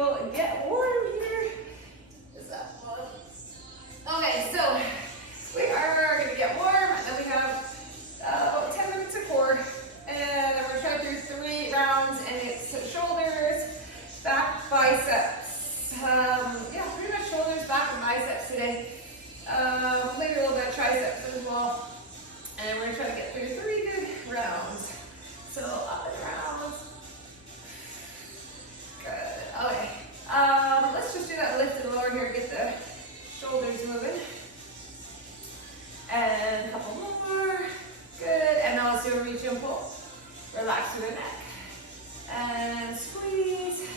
will get warm here. Okay, so we are going to get warm, and then we have about 10 minutes of core, and we're going to try to do 3 rounds, and it's shoulders, back, biceps. Yeah, pretty much shoulders, back, and biceps today. Maybe a little bit of triceps as well, and we're going to try to get through 3 good rounds. So up and around. Good. Okay. Let's just do that lift and lower here. Get the shoulders moving. And a couple more. Good. And now let's do a reach and pull. Relax through the neck. And squeeze.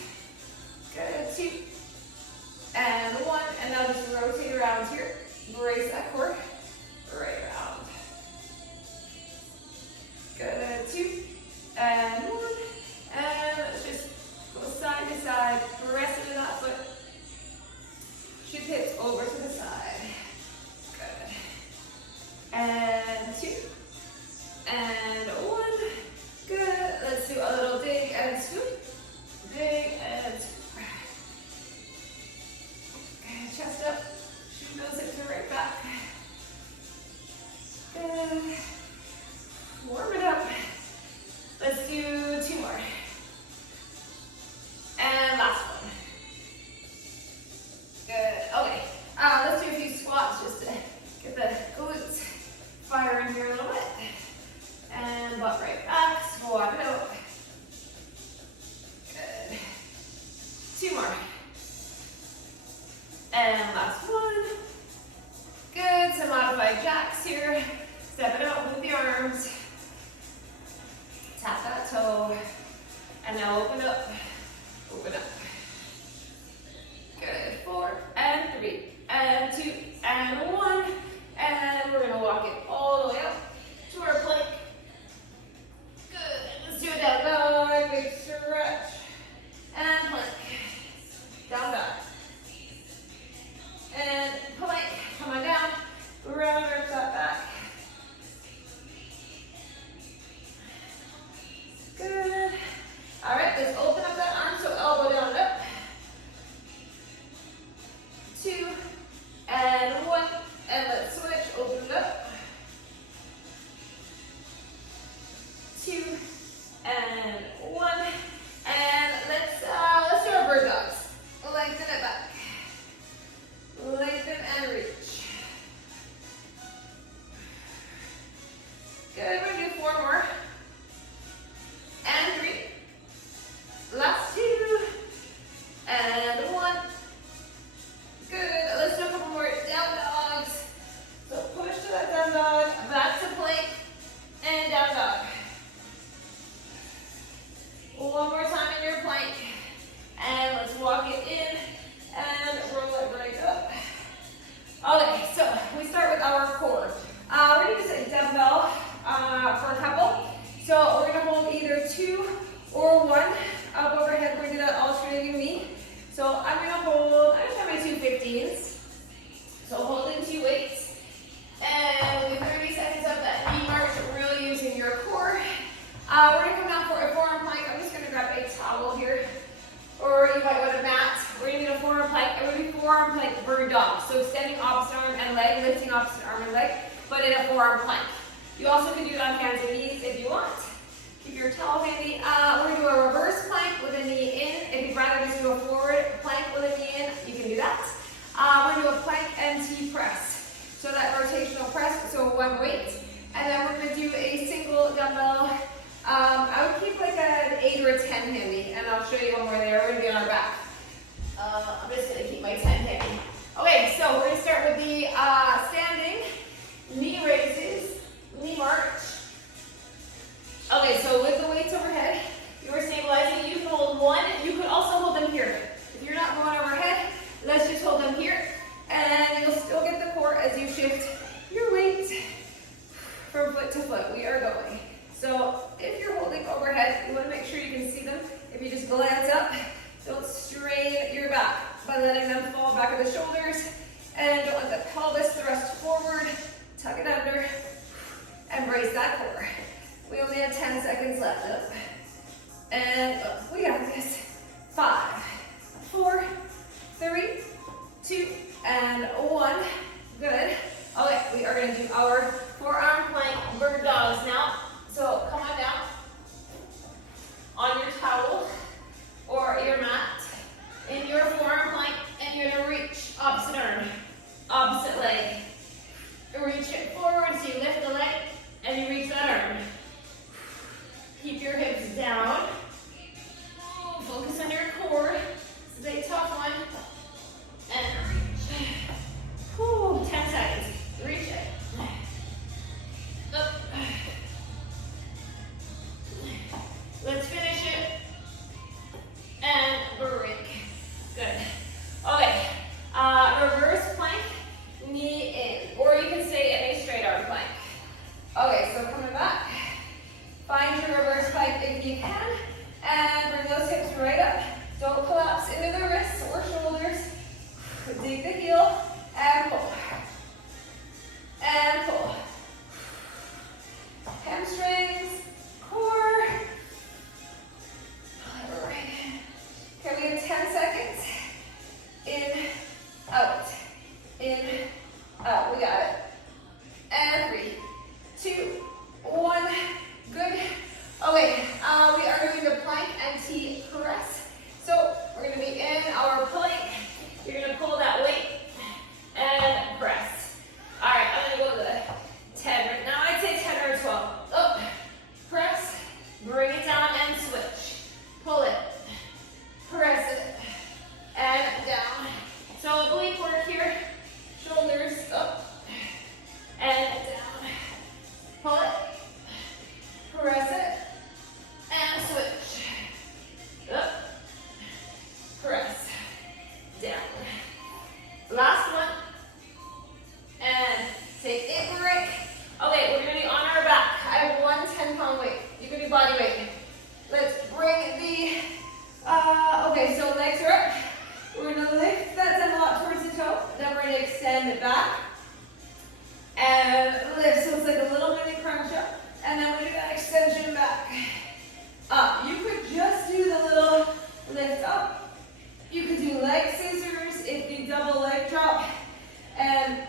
Good. 2. And 1. And now just rotate around here. Brace that core. Right around. Good. 2. And 1. And let's just go side to side, pressing it up, but should hips over to the side. Good. And 2. And 1. Good. Let's do a little dig and scoop. Dig and scoop. Okay, chest up. Shoot those hips right back. Good. Warm it up. Let's do 2 more. And last one. Good. Okay. Let's do a few squats just to get the glutes firing here a little bit. And butt right back. Squat it out. Good. 2 more. And last one. Good. Some modified jacks here. Step it out. Move the arms. Tap that toe. And now open up. Open up. Good. 4 and 3 and 2 and 1. And we're going to walk it all the way up to our plank. Good. Let's do a down dog. Big stretch. And plank. Down dog. And plank. Come on down. Round our flat back. Good. All right, let's open up that arm, so elbow down and up. 2 and 1, and let's switch, open it up. 2 and 1, and let's do our bird dogs. Lengthen it back. Lengthen and reach. Good, we're gonna do 4 more. And 3. Last 2. And 1. Good. Let's do a couple more down dogs. So push to that down dog. Back to plank. And down dog. One more time in your plank. And let's walk it in. And roll it right up. Okay, so we start with our core. We're going to use a dumbbell for a couple. So we're going to hold either 2 or 1 up overhead. We're going to do that alternating me. So I'm going to have my 2 15s. So holding 2 weights. And with 30 seconds of that knee march, really using your core. We're going to come down for a forearm plank. I'm just going to grab a towel here. Or you might want a mat. We're going to do a forearm plank. It would be forearm plank bird dog. So extending opposite arm and leg, lifting opposite arm and leg, but in a forearm plank. You also can do it on hands and knees if you want. Keep your towel handy. We're going to do a reverse plank with a knee in. If you'd rather just do a forward plank with a knee in, you can do that. We're going to do a plank and T press. So that rotational press, so 1 weight. And then we're going to do a single dumbbell. I would keep like an 8 or a 10 handy, and I'll show you one more there. We're going to be on our back. I'm just going to keep my 10 handy. Okay, so we're going to start with the standing knee raises, knee march. Okay, so with the weights overhead, you are stabilizing. You can hold 1. You could also hold them here. If you're not going overhead, let's just hold them here. And you'll still get the core as you shift your weight from foot to foot. We are going. So if you're holding overhead, you want to make sure you can see them. If you just glance up, don't strain your back by letting them fall back of the shoulders. And don't let the pelvis thrust forward. Tuck it under. And brace that core. We only have 10 seconds left. Up. And up. We got this. 5, 4, 10 seconds. In, out, in, out. We got it. And 3, 2, 1. Good. Okay, we are doing the plank and T press. So we're going to be in our plank. You're going to pull that weight and press. All right, I'm going to go to the 10 right now. I'd say 10 or 12. Up, press, bring it down and switch. Pull it, press it, and down. So oblique work here. Shoulders up and down. Pull it, press it, and switch. Up, press, down. Last one. And take a break. Okay, we're going to be on our back. I have one 10-pound weight. You can do body weight. Let's bring the, okay, so legs are up. We're going to lift that 10 lot towards the toe. Then we're going to extend it back. And lift, so it's like a little mini crunch up. And then we do that extension back. Up. You could just do the little lift up. You could do leg scissors if you double leg drop. And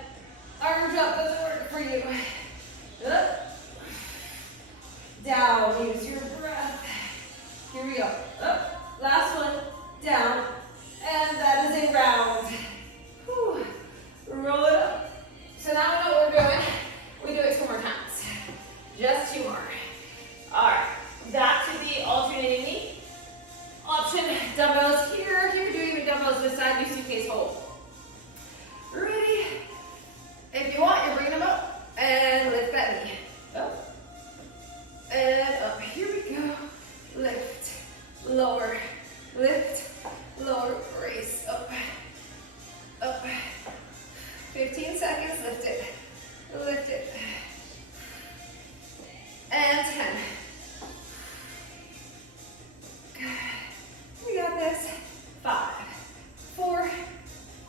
arm drop doesn't work for you. Up. Down. Use your breath. Here we go. Up. Last one. Down. And that is a round. Whew. Roll it up. So now we know what we're doing. We do it 2 more times. Just 2 more. All right. Back to the alternating knee. Option dumbbells here. You can do even dumbbells this side. Do suitcase hold. Ready? If you want, you're bringing them up and lift that knee. Up and up. Here we go. Lift, lower, lift, lower, raise, up, up. 15 seconds, lift it, and 10. Good. We got this. 5, 4,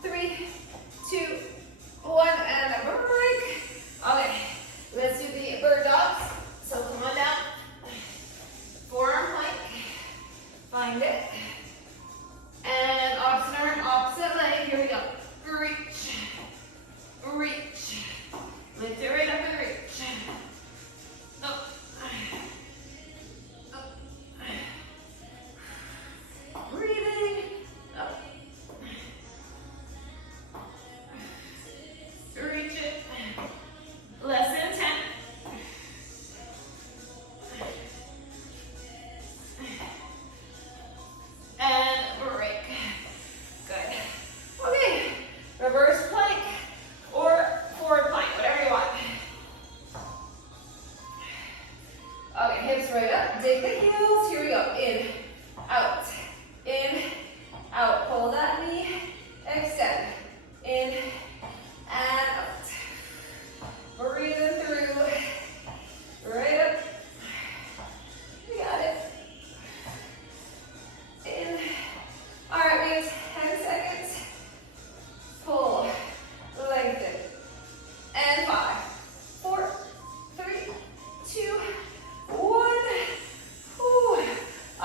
3, 2, 1, and a break. Okay, let's do the bird dogs. So come on down. Forearm plank. Find it. And opposite arm, opposite leg. Here we go. Reach. Reach. Lift it right up and reach. Up. Up. Breathing. Up. Reach it. Less than 10. And break. Good. Okay. Reverse plank or forward plank, whatever you want. Okay, hips right up. Dig the heels. Here we go. In, out, in, out. Pull that knee. Extend. In and out. Breathing through. Right up. We got it. In. All right, we have 10 seconds. Pull. Lengthen. And 5, 4, 3, 2, 1. Whew.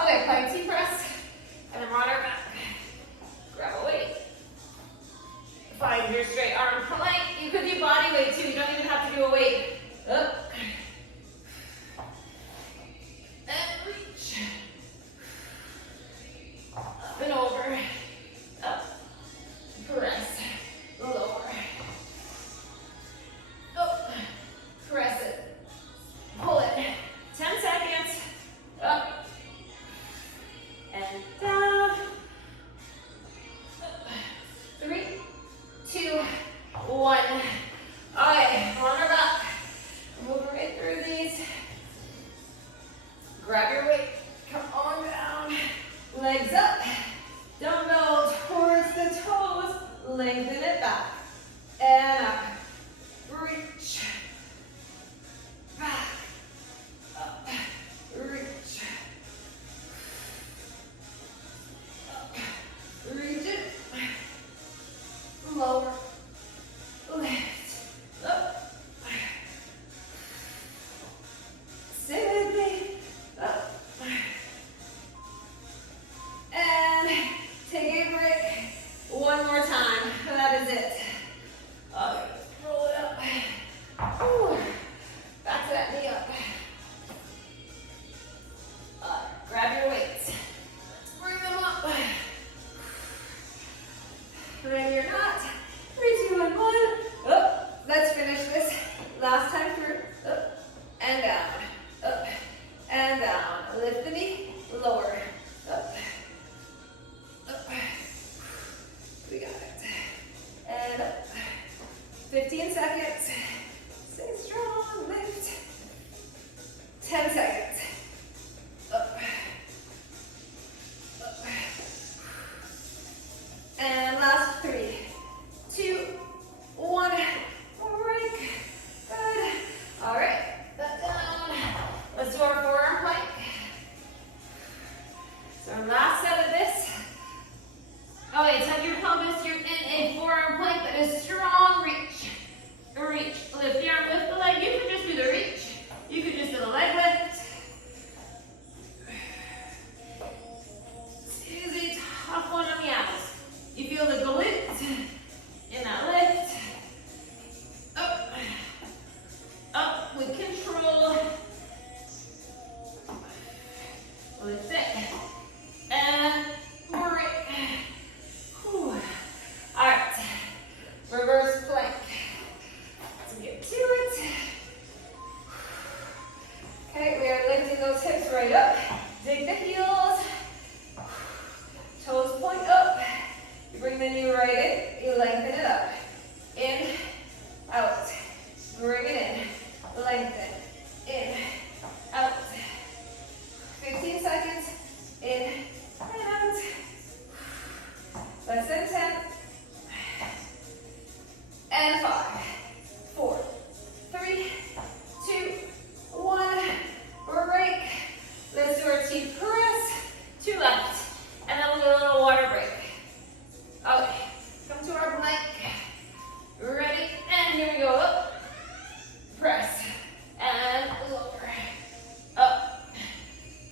Okay, plank T press. And then we're on our back. Grab a weight. Find your straight arm plank. You could do body weight too. You don't even have to do a weight. Up. And reach. Up and over. Up. Press. Lower. Up. Press it. Pull it. 10 seconds. Up. And down. Up. 3, 2, 1. Okay, on our back. Move right through these. Grab your weight. Come on down. Legs up. Dumbbell 15 seconds. Stay strong, lift. 10 seconds. Up. Up. And last 3, 2, 1. Break. Good. All right. Back down. Let's do our forearm plank. So our last set of this. Okay, tuck your pelvis. You're in a forearm plank that is strong. Reach. Reach. Lift the arm, lift the leg. You can just do the reach. You can just do the leg lift. This is a tough one on the abs. You feel the glutes in that lift. Up. Up with control. Lift it. And break. Whew. All right. Reverse plank. Let's get to it. Okay, we are lifting those hips right up. Dig the heels. Toes point up. You bring the knee right in. You lengthen it up. In, out. Bring it in. Lengthen. In, out. 15 seconds. In and out. Less than 10. And 5, 4, 3, 2, 1. Break. Let's do our T press. 2 left. And then we'll do a little water break. Okay. Come to our plank. Ready? And here we go. Up. Press. And lower. Up.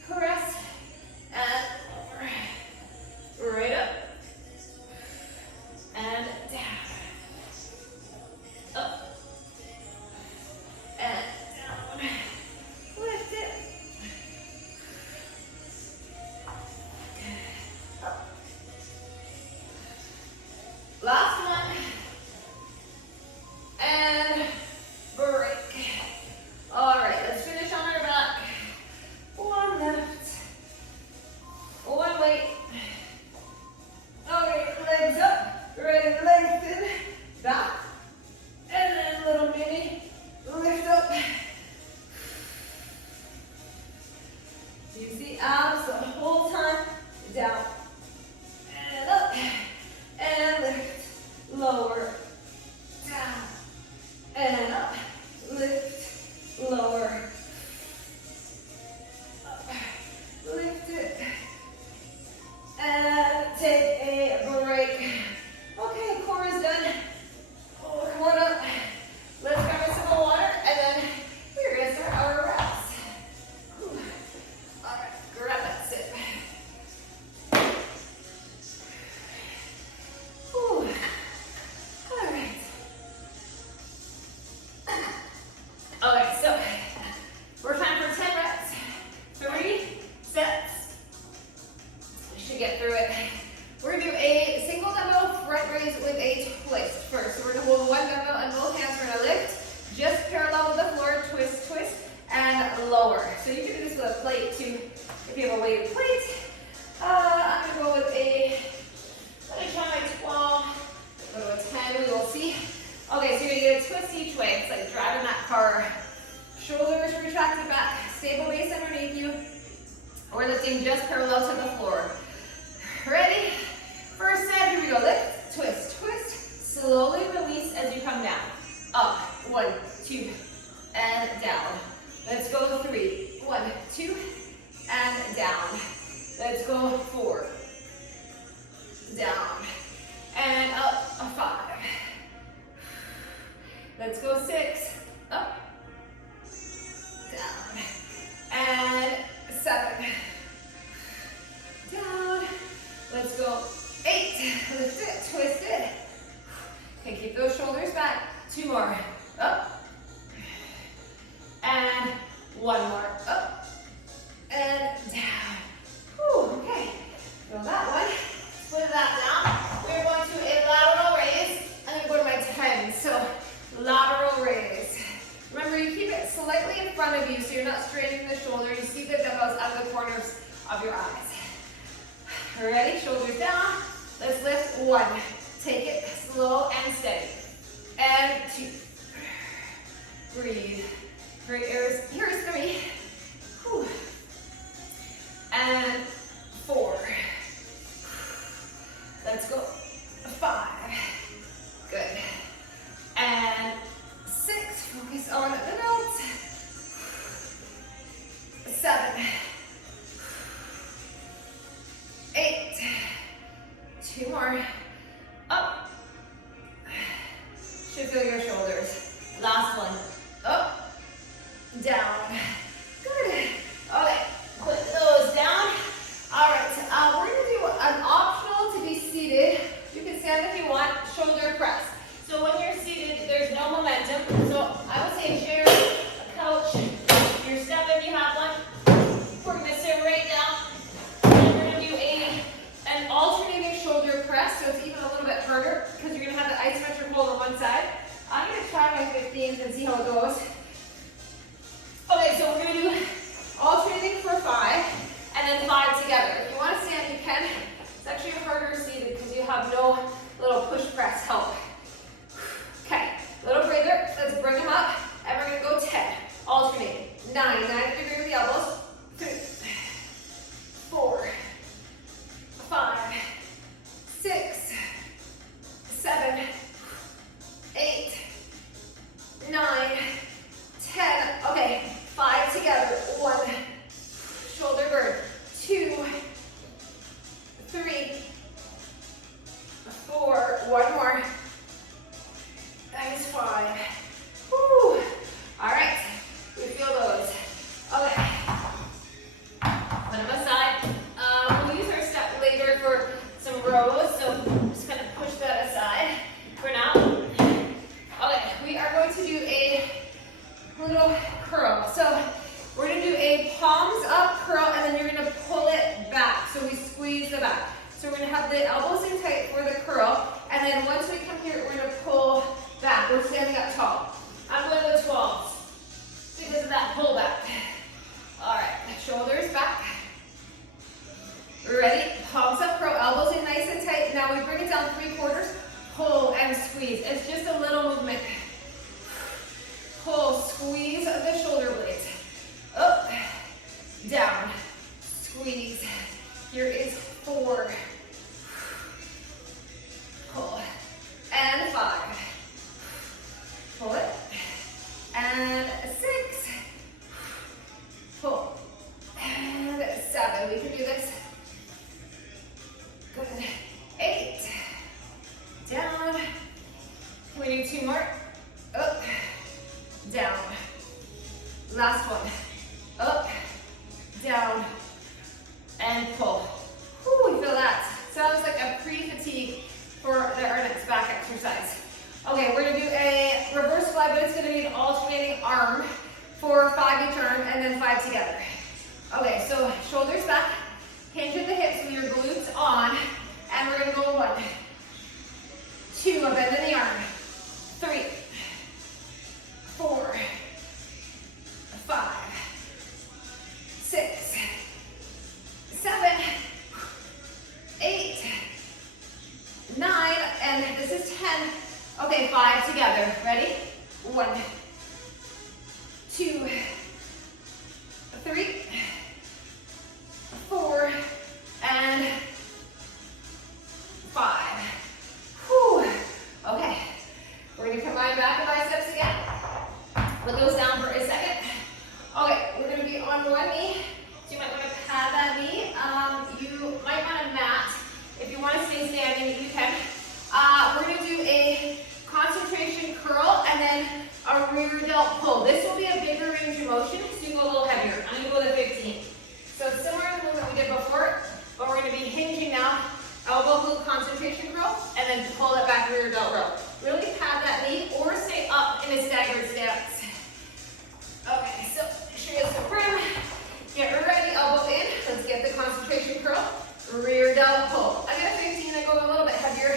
Press. And lower. Right up. And down. Up. And down. Lift it. Last one. And break. All right, let's finish on our back. 1 left. 1 weight. Okay, legs up. Ready to lengthen. Back. And then little mini lift up. Use the abs the whole time. Down. And up. And lift. Lower. Down. And up. Lift. Lower. Up. Lift it. And take a break. Okay, core is done. Oh, come on up. Let's grab a sip of water, and then we're going to start our reps. Whew. All right, grab that sip. Whew. All right. Okay, so we're time for 10 reps. 3 sets. We should get through it. We're going to do a single dumbbell front raise with a twist first. So we're going to hold 1 dumbbell in both hands. We're going to lift just parallel with the floor, twist, twist, and lower. So you can do this with a plate too if you have a weighted plate. I'm going to go with a, let me try my 12, go to a 10, we will see. Okay, so you're going to get a twist each way. It's like driving that car. Shoulders retracted back, stable base underneath you. We're lifting just parallel to the floor. Ready? First set, here we go. Lift, twist, twist. Slowly release as you come down. Up, 1, 2, and down. Let's go 3, 1, 2, and down. Let's go 4, down, and up, 5. Let's go 6, up, down, and 7, down. Let's go 8, lift it, twist it. Okay, keep those shoulders back. 2 more, up, and 1 more, up, and down. Whew, okay, feel that one. Split that down. We're going to a lateral raise, and then go to my 10. So, lateral raise. Remember, you keep it slightly in front of you so you're not straining the shoulder. You see the dumbbells out of the corners of your eyes. Ready? Shoulders down. Let's lift 1. Take it slow and steady. And 2. Breathe. Great. Here's 3. Whew. And 4. Let's go. 5. Good. And 6. Focus on the notes. 7. 8. 2 more. Up. Should feel your shoulders. Last one. Up. Down. Good. Okay. Put those down. All right. We're going to do an optional to be seated. You can stand if you want. Shoulder press. So when you're seated, there's no momentum. So I would say chair, a couch, your step if you have one. We're going to sit right down. And we're going to do an alternating shoulder press. So it's even a little bit harder because you're going to have the isometric hold on one side. I'm going to try my 15s and see how it goes. Okay, so we're going to do alternating for 5 and then 5 together. If you want to stand, you can. It's actually harder seated because you have no little push press help. Okay, little breather. Let's bring them up and we're going to go 10. Alternating. 9 degree with the elbows. 3, 4, 5, 6, 7, 8, 9, 10. Okay, 5 together. 1, shoulder burn. 2, 3, 4. One more. That is 5. Woo. All right, we feel those. Okay, put them aside. We'll use our step later for some rows, so I'm just going to push that aside for now. Okay, we are going to do a little curl. So we're going to do a palms up curl, and then you're going to pull it back. So we squeeze the back. So we're going to have the elbows in tight for the curl, and then once we come here, we're going to pull back. We're standing up tall. I'm going with 12s because of that pull back. All right, shoulders back. Ready? Palms up, curl, elbows in nice and tight. Now we bring it down 3/4, pull and squeeze. It's just a little movement. Pull, squeeze the shoulder blades. Up, down, squeeze. Here is 4. Pull, and 5. Pull it, and 6. Pull, and 7. We can do this. Good. 8. Down. We do 2 more. Up, down. Last one. Up, down, and pull. Whew, we feel that. Sounds like a pre-fatigue for our next back exercise. Okay, we're gonna do a reverse fly, but it's gonna be an alternating arm for 5 each arm and then 5 together. Okay, so shoulders back, hinge at the hips with your glutes on, and we're gonna go 1, 2, a bend in the arm, 3, 4, 5, 6, 7, 8, 9, and this is 10. Okay, 5 together. Ready? 1, 2, 3, 4, and 5. Whew. Okay, we're gonna combine back and biceps again. Put those down for a second. Okay, we're gonna be on one knee. So you might want to pad that knee. You might want a mat. If you want to stay standing, you can. We're gonna do a concentration curl and then a rear delt pull. This will be a bigger range of motion, so you go a little heavier. I'm gonna go to 15. So similar to the movement we did before, but we're gonna be hinging now. Elbow glute concentration curl, and then pull it back rear delt row. Really pad that knee or stay up in a staggered stance. Okay, so make sure you have some room. Get ready, elbow in. Let's get the concentration curl. Rear delt pull. I got a 15, I go a little bit heavier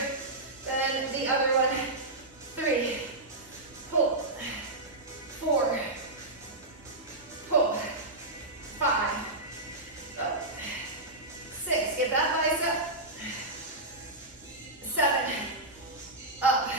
than the other one. 3, pull, 4, pull, 5, up, 6, get that bicep, 7, up,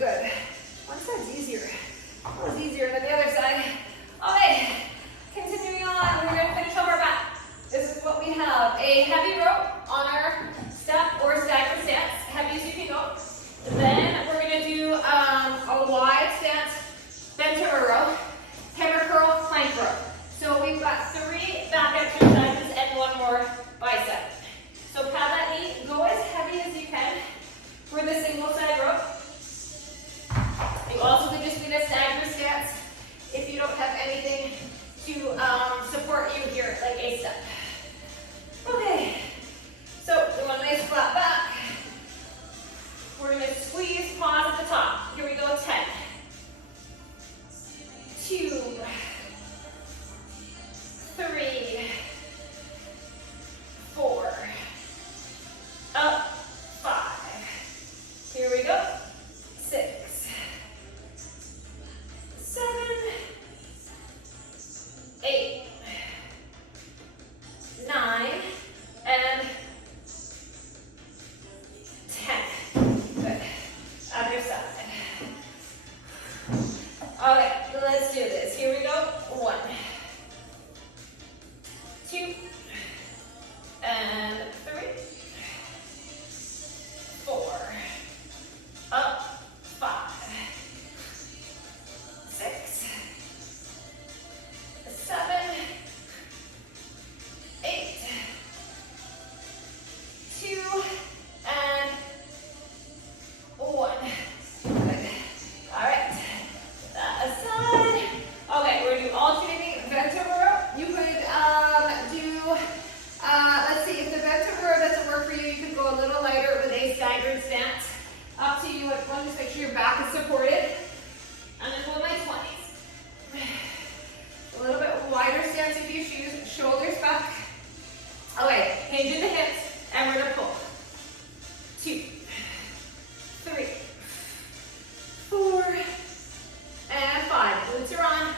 Good. One side's easier. One is easier than the other side. Okay, continuing on, we're gonna finish off our back. This is what we have. A heavy rope on our step or staggered stance, heavy as you can go. Then we're gonna do a wide stance, bent over row, hammer curl, plank row. So we've got 3 back exercises and 1 more bicep. So pad that knee, go as heavy as you can for the single side row. You also could just do a staggered stance if you don't have anything to support you here, like a step. Okay, so we want a nice flat back. We're going to squeeze, pause at the top. Here we go, 10, 2, 3, 4, up, 5. Here we go, 6, 7, 8, 9, and 10. Good. Other side. Okay, let's do this. Here we go. 1, 2, and 3, 4, up, 5, 6, 7, 8, 2, and 1. Good. All right. That aside. Okay, we're doing alternating bent over row. You could do, let's see, if the bent over row doesn't work for you, you could go a little lighter with a staggered stance. Up to you. One, just make sure your back is supported. And then go my 20s. A little bit wider stance if you choose. Shoulders back. Okay, hinge in the hips, and we're gonna pull. 2, 3, 4, and 5. Glutes are on.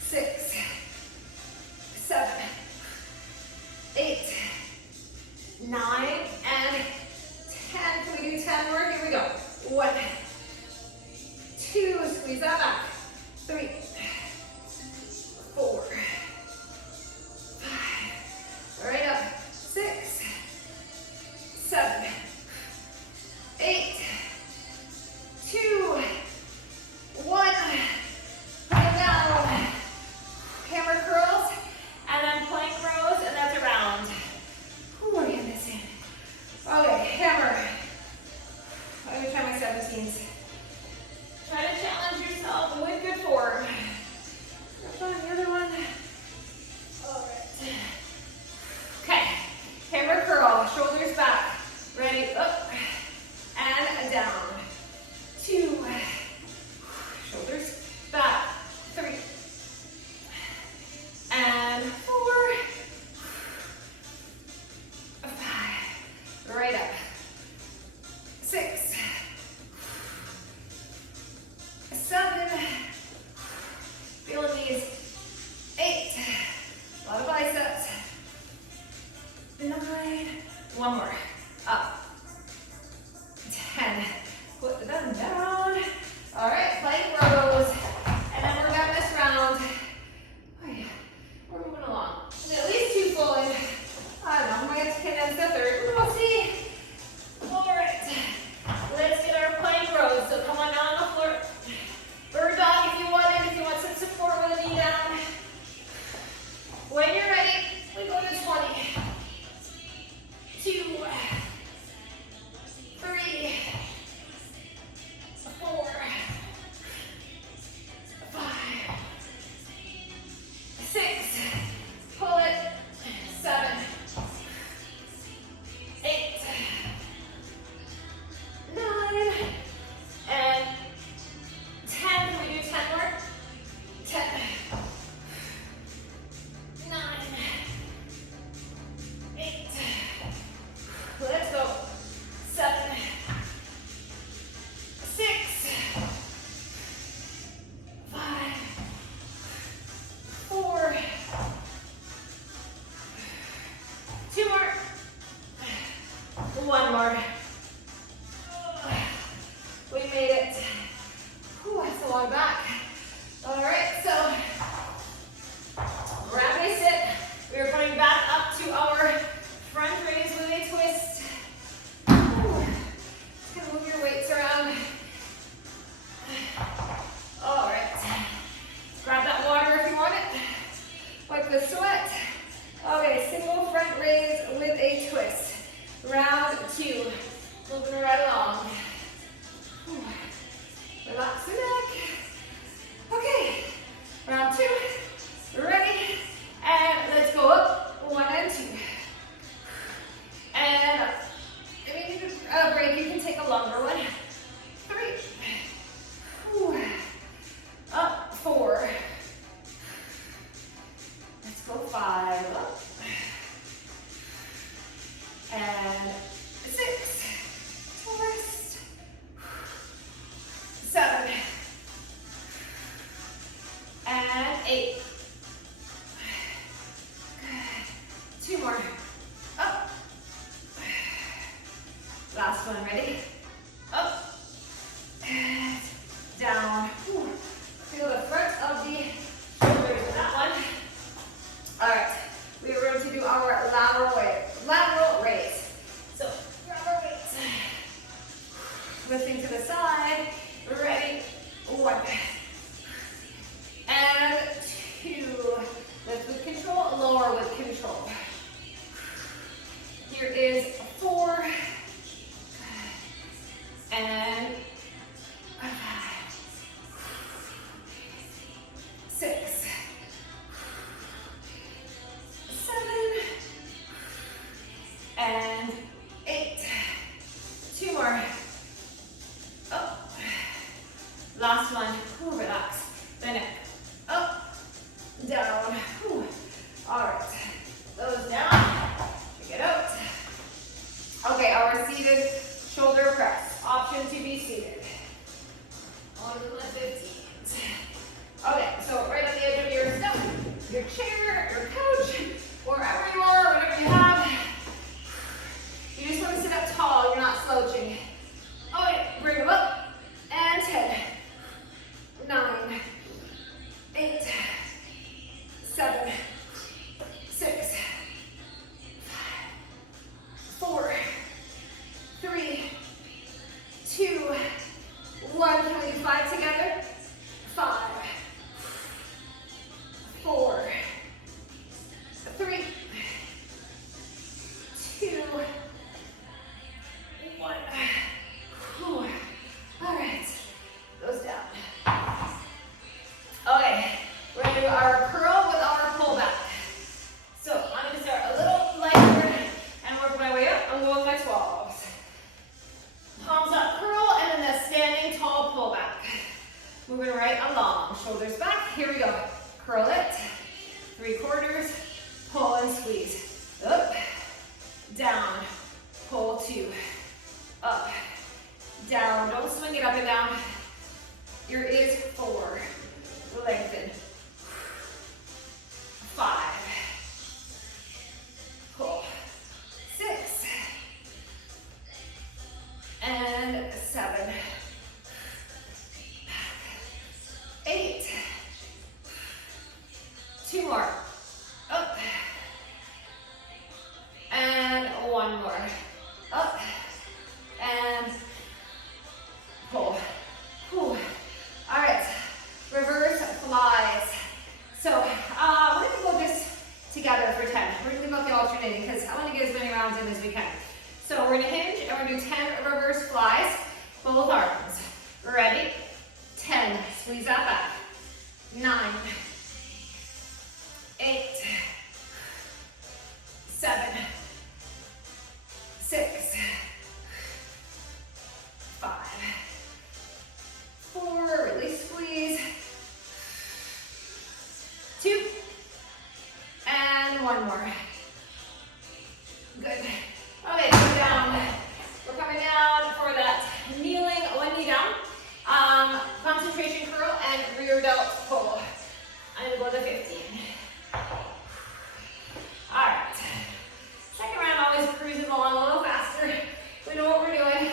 6, 7, 8, 9, and 10. Can we do 10 more? Here we go. 1, 2, squeeze that back. 3, 4, 5. Right up. 6, 7, 8, 2, 1. Put it down. Hammer curls, and then plank rows, and that's around. Ooh, we're getting this in. Okay, hammer. I'm gonna try my 17s. Try to challenge yourself with good form. Come on, the other one. All right. Okay, hammer curl, shoulders back. Ready, up, and down. 2, shoulders back. 3, and 4, 5, right up. 6, two. Moving right along. Relax the neck. Okay, round two. Ready? And let's go up. 1 and 2. And if you need a break, you can take a longer one. 3. Whew. Up. 4. Let's go 5. Up. And 6. Twist. 7. And 8. Good. 2 more. Up. Last one. Ready? Up. And down. Whew. Feel the front of the shoulders in that one. All right. We are going to do our lateral raise. So, grab our weights. Lifting to the side. Ready? 1. And 2. Lift with control, lower with control. Here is 4. And 6. 7. And 8. 2 more. Up. Last one. Ooh, relax the neck. Up. Down. Ooh. All right. Those down. Check it out. Okay, our seated shoulder press. Option to be seated. On to the 15s. Okay, so right on the edge of your stuff, your chair, your couch, wherever you are, whatever you have. You just want to sit up tall, you're not slouching. Okay, bring them up. And 10, 9, 8, 7, 6, 4, 3, 2, 1. Can we do 5 together? 5, 4, 3, 2, 1. Whew. All right, goes down. Okay, we're gonna do our curl with our pullback. So I'm gonna start a little lighter and work my way up. I'm going my 12s. Palms up, curl, and then the standing tall pullback. Moving right along, shoulders back. Here we go. Curl it, 3/4, pull and squeeze. Up, down, pull 2, up, down. Don't swing it up and down. Here is 4, lengthen. 5, pull. 6, and 7, 8, 2 more, up, and 1 more, up, and pull. Whew. All right, reverse flies. So we're gonna go this together for 10. We're gonna go the alternating because I want to get as many rounds in as we can. So we're gonna hinge and we're gonna do 10 reverse flies, both arms. Ready? 10, squeeze that back. 9, 8, 7, 6, 5, 4, release, squeeze. 2, and 1 more. Good. Okay, go down. We're coming down for that kneeling, 1 knee down. Concentration curl and rear delt pull. I'm gonna go to 15. All right. Second round always cruises along a little faster. We know what we're doing.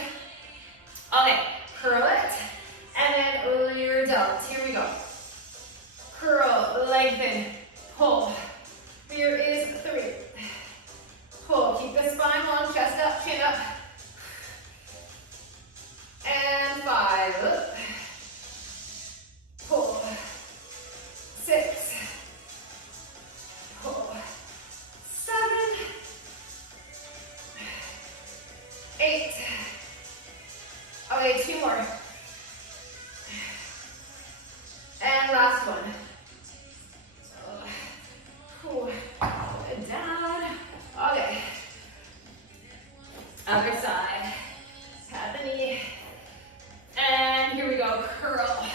Okay, curl it, and then rear delt. Here we go. Curl, lengthen, pull. Here is 3, 8. Okay, 2 more. And last one. And down. Okay. Other side. Pat the knee. And here we go. Curl.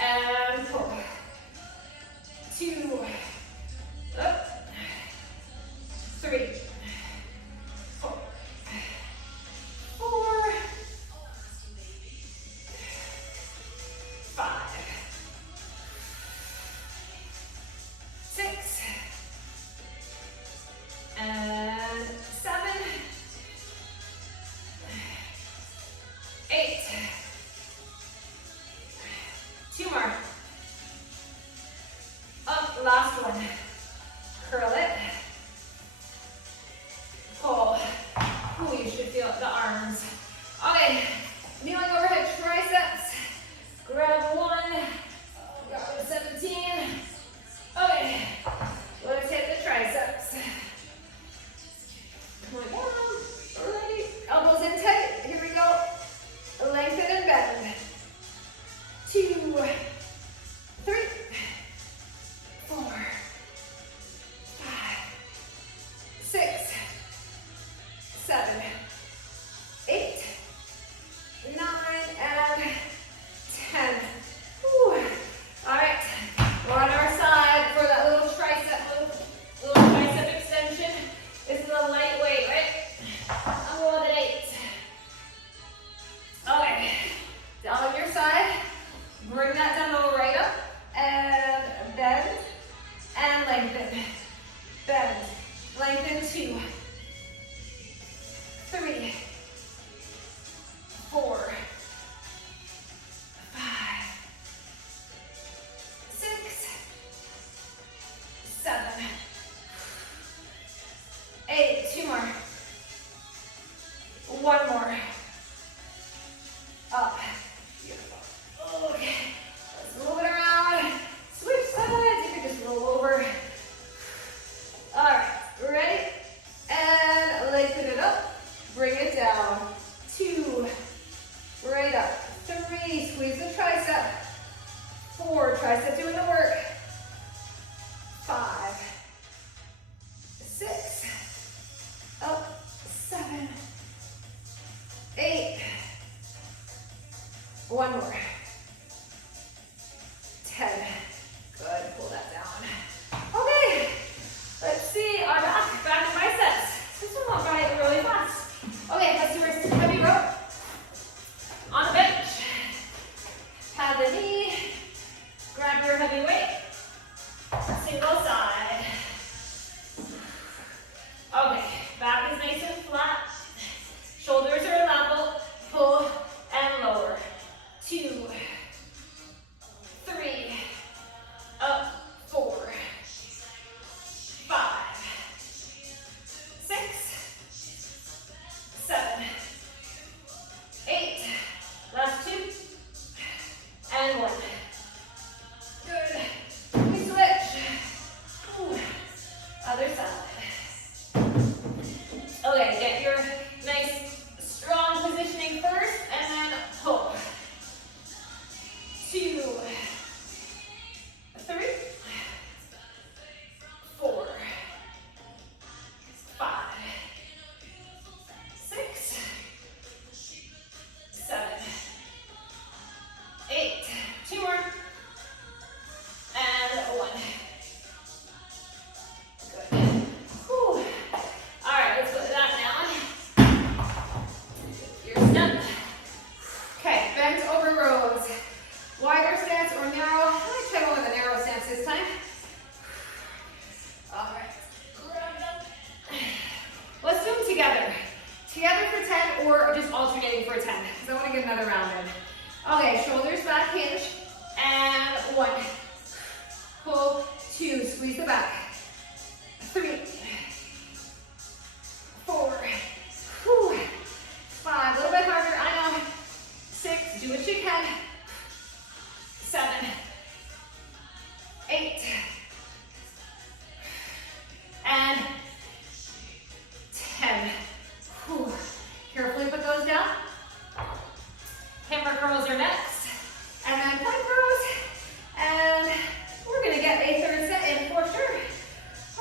And pull. 2. Up. 3. 4. 4. 5. 6. And 7. 8. 2 more. Up, last one. Curl it. Pull. Ooh, you should feel the arms. Okay, kneeling overhead triceps. Grab one. Oh, got 17. Okay, let's hit the triceps. Come on down. Ready? Elbows in tight. Here we go. Lengthen and bend. 2, 3, 4, 5, 6, 7, 8, 9, and 10. Whew. All right, we're on our side for that little tricep extension. This is a lightweight, right? I'm going with an 8. Okay, down on your side. Bring that dumbbell right up and bend and lengthen. Bend, lengthen. 2, 3, 4, 5, 6, 7, 8. 2 more. 1 more. Up. Beautiful. Okay. Let's move it around. Switch sides. You can just roll over. All right. Ready? And lengthen it up. Bring it down. 2. Right up. 3. Squeeze the tricep. 4. Tricep doing the work. 5. 6. Up. 7. 8. 1 more. 10. Good. Pull that down. Okay. Let's see our back and biceps. This one went by really fast. Okay, let's do our heavy rope on the bench. Pad the knee. Grab your heavy weight. Single side. Okay, back is nice and flat. Shoulders are level. Pull and lower. 2, Hammer curls are next. And then plank rows. And we're gonna get a third set in for sure.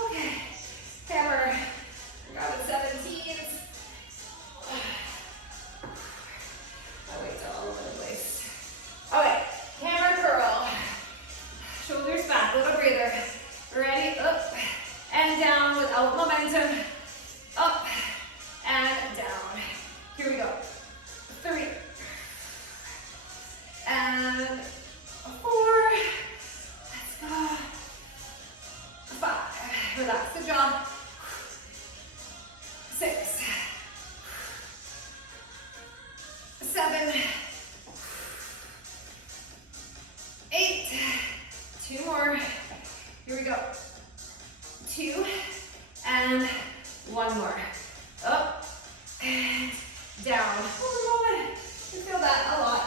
Okay, hammer, grabbing 17s. My weight's all over the place. Okay, hammer curl. Shoulders back, little breather. Ready, up and down without momentum. Up and down. Here we go. 3 and 4. Let's go. 5. Relax the jaw. 6. 7. 8. 2 more. Here we go. 2 and 1 more. Up and down. Oh my God. You feel that a lot.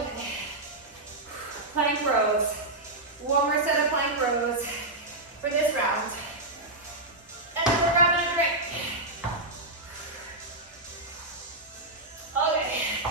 Okay. Plank rows. One more set of plank rows for this round. And then we're grabbing a drink. Okay.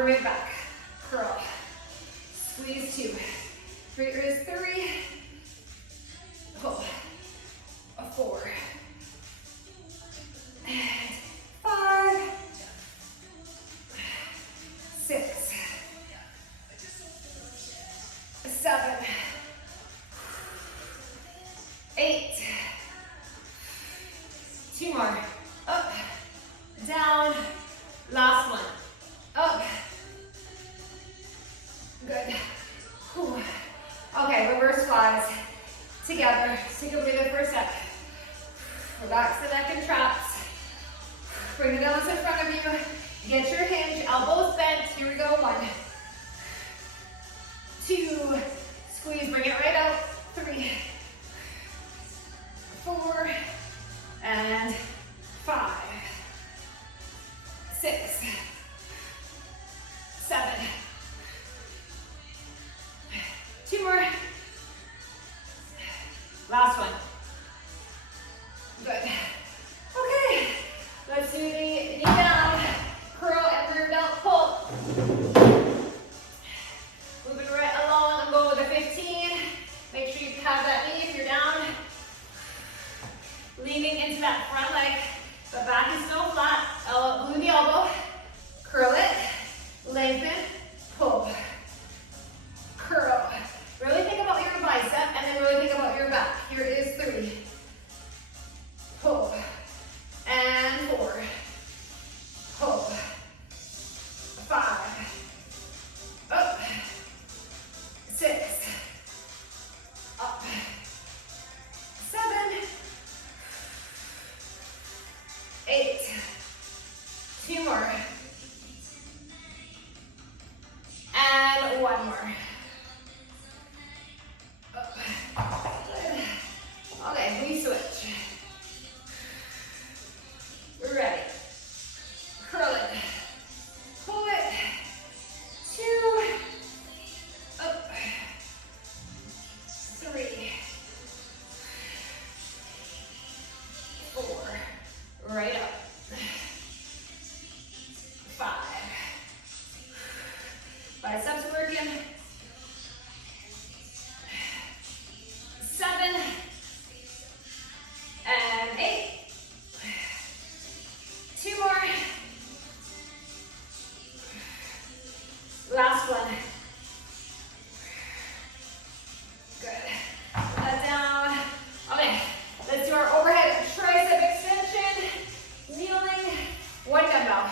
upper mid back. Curl. Squeeze 2. Here is 3. Pull. 4. And 5. 6. 7. 8. 2 more. Up. Down. Last one. Up. Good. Whew. Okay, reverse flies. Together. Take a breather for a sec. Relax the neck and traps. Bring the elbows in front of you. Get your hinge. Elbows bent. Here we go. 1. 2. Squeeze. Bring it right out. 3. 4. And 5. 6. 7. 2 more. Last one. Good. Okay. Let's do the knee down, curl, and rear delt pull. Moving right along and go with a 15. Make sure you have that knee if you're down. Leaning into that front leg. The back is still flat. Glue the elbow. Curl it. Lengthen. Pull. Curl. Really think about your bicep and then really think about your back. Here is 3. Pull. And 4. Pull. 5. Up. 6. Up. 7. 8. 2 more. And 1 more. Up. Good. Okay, we switch. We're ready. Curl it. Pull it. 2. Up. 3. 4. Right up. 5. Biceps working. 7. And 8. 2 more. Last one. Good. Let down. Okay, let's do our overhead tricep extension. Kneeling, 1 dumbbell.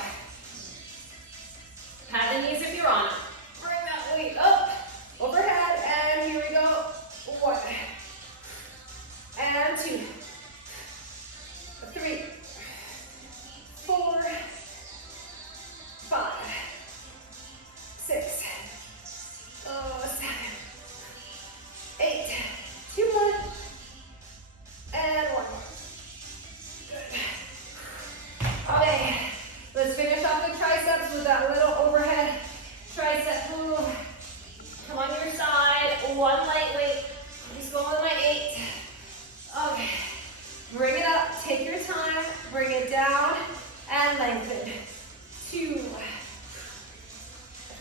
Pad the knees if you're on. Bring that weight up, overhead, and here we go. 1. And 2. 3. 4. 5. 6. 7. 8. 2 more. And 1 more. Good. Okay, let's finish off the triceps with that little overhead tricep move. Come on your side, 1 light weight. Just go with my 8. Okay, bring it up, take your time, bring it down, and lengthen. 2,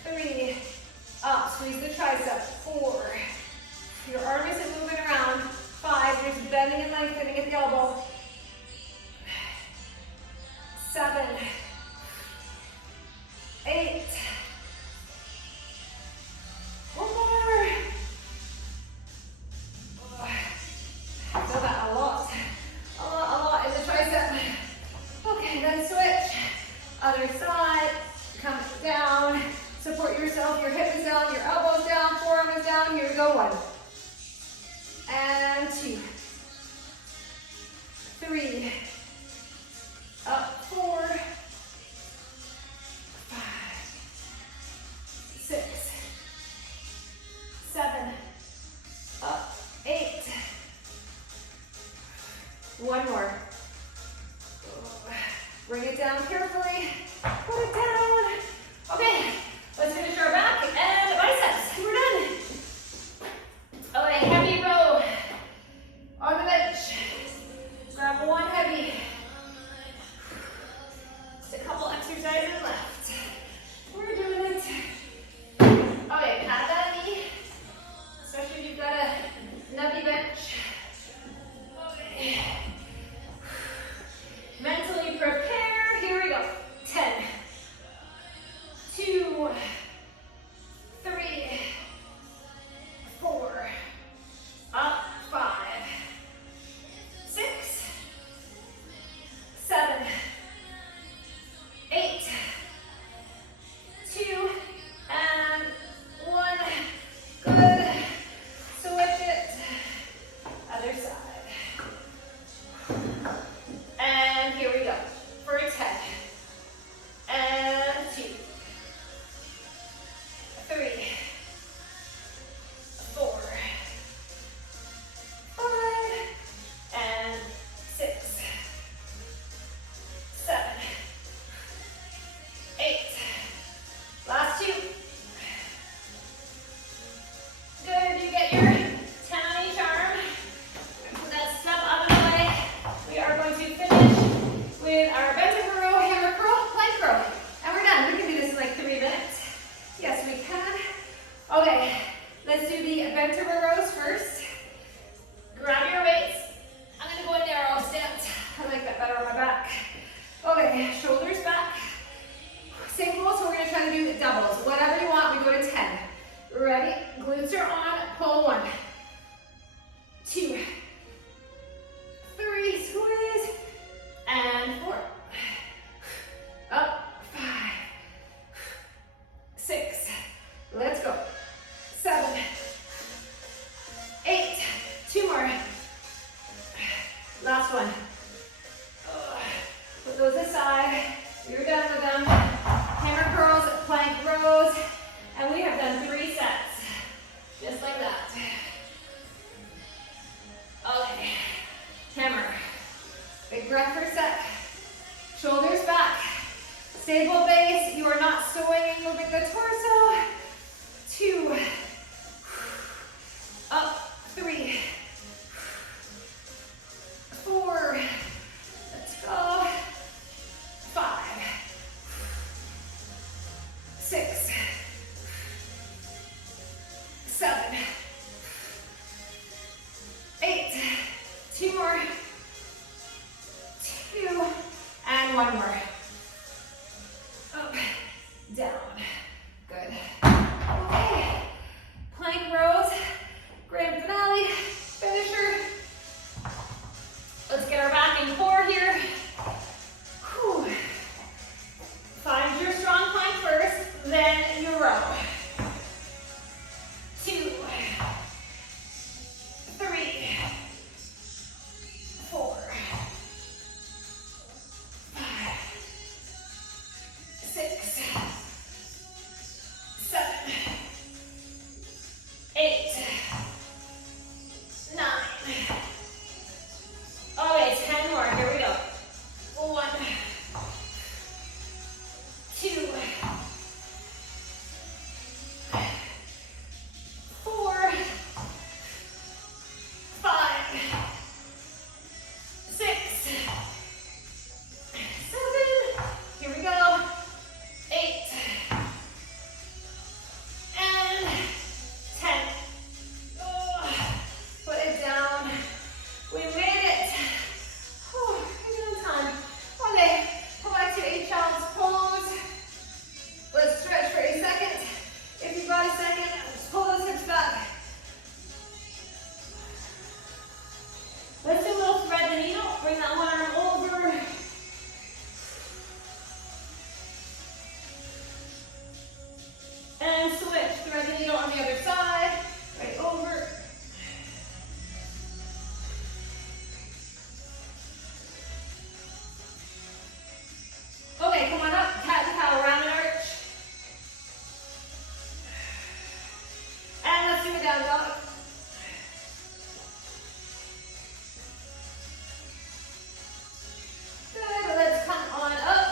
3, up, squeeze the tricep. 4, your arm isn't moving around. 5, just bending and lengthening at the elbow. 7, 8. 1 more. Feel that a lot in the tricep. Okay, then switch. Other side. Come down. Support yourself. Your hip is down. Your elbows down. Forearm is down. Here we go. 1. And 2. 3. Up. 4. 5. 6. 7. Up. 8. 1 more. Bring it down carefully. Put it down. Okay, let's finish our back and biceps. We're done. Okay, let's do the bent over rows first. Grab your weights. I'm gonna go in narrow stance. I like that better on my back. Okay, shoulders back. Single, so we're gonna try to do doubles. Whatever you want, we go to 10. Ready? Glutes are on, pull 1, 2, 3, squeeze, and 4. Up, 5, 6, let's go. 7, 8, 2 more. Last one. Put those aside. You're done with them. Hammer curls, plank rows, and we have done 3 sets. Just like that. Okay. Hammer. Big breath for a sec. Shoulders back. Stable base. You are not swinging, moving the torso. 2. Up. 3. 4. Let's go. 5. 6. 7. 8. 2 more. 2. And 1 more. Up, down. Good. Okay. Plank rows. Grand finale. Finisher. Let's get our back and core here. Whew. Find your strong plank first, then your row. 2, 3, 4, 5, 6, 7, 8, 9. Okay, 10 more. Here we go. 1, 2, 4, 5, 6, 7. Here we go. 8 and 10. Put it down. We made it. Whew, right on time. Okay, come back to a child's pose. Let's stretch for a second. If you've got a second, just pull those hips back. Let's do a little thread the needle. Bring that one arm over. And switch. Thread the needle on the other side. Right over. Okay, come on up. Cat to cow, round and arch. And let's do a down dog. Good. Let's come on up.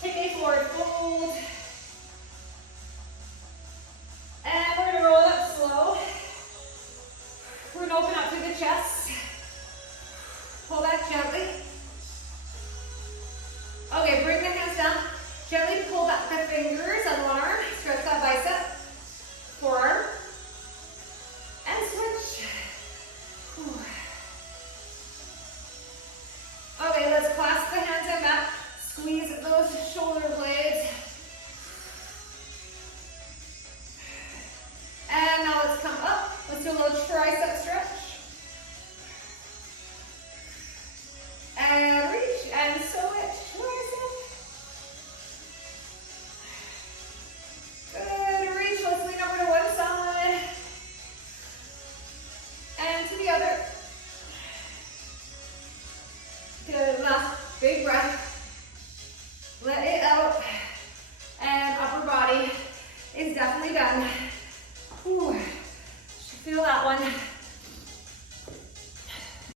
Take a forward fold. And we're going to roll it up slow. We're going to open up through the chest. Pull back gently. Okay, bring the hands down. Gently pull back the fingers on one arm. Stretch that bicep. Forearm. And switch. Okay, let's clasp the hands and back. Squeeze those shoulder blades. And now let's come up. Let's do a little tricep stretch. And reach and switch. Tricep. Good. Reach. Let's lean over to one side. And to the other.